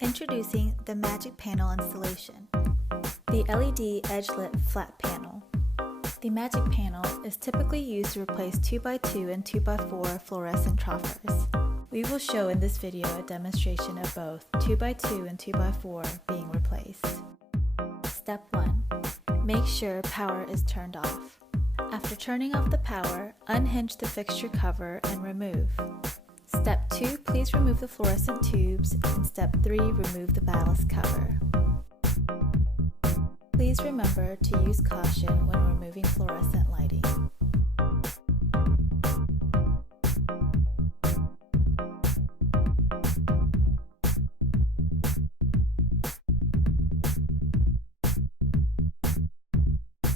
Introducing the Magic Panel installation, the LED edge-lit flat panel. The Magic Panel is typically used to replace 2x2 and 2x4 fluorescent troffers. We will show in this video a demonstration of both 2x2 and 2x4 being replaced. Step 1. Make sure power is turned off. After turning off the power, unhinge the fixture cover and remove. Step 2, please remove the fluorescent tubes, and Step 3, remove the ballast cover. Please remember to use caution when removing fluorescent lighting.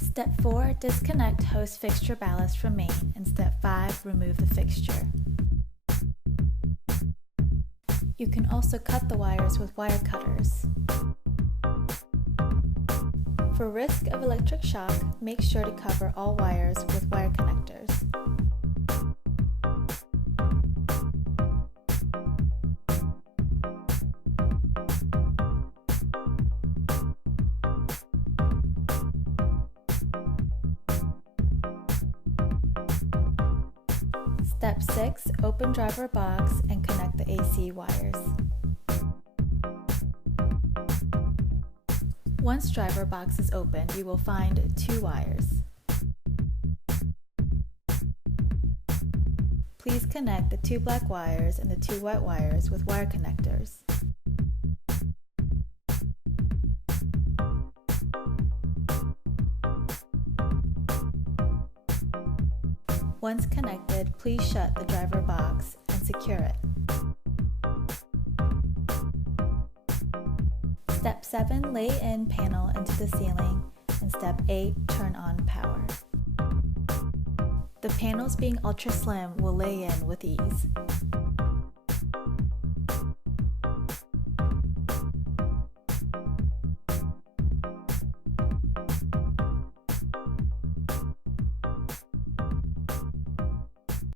Step 4, disconnect hose fixture ballast from main, and Step 5, remove the fixture. You can also cut the wires with wire cutters. For risk of electric shock, make sure to cover all wires with wire connectors. Step 6, open driver box and connect the AC wires. Once driver box is open, you will find 2 wires. Please connect the 2 black wires and the 2 white wires with wire connectors. Once connected, please shut the driver box and secure it. Step 7, lay in panel into the ceiling, and Step 8, turn on power. The panels being ultra slim will lay in with ease.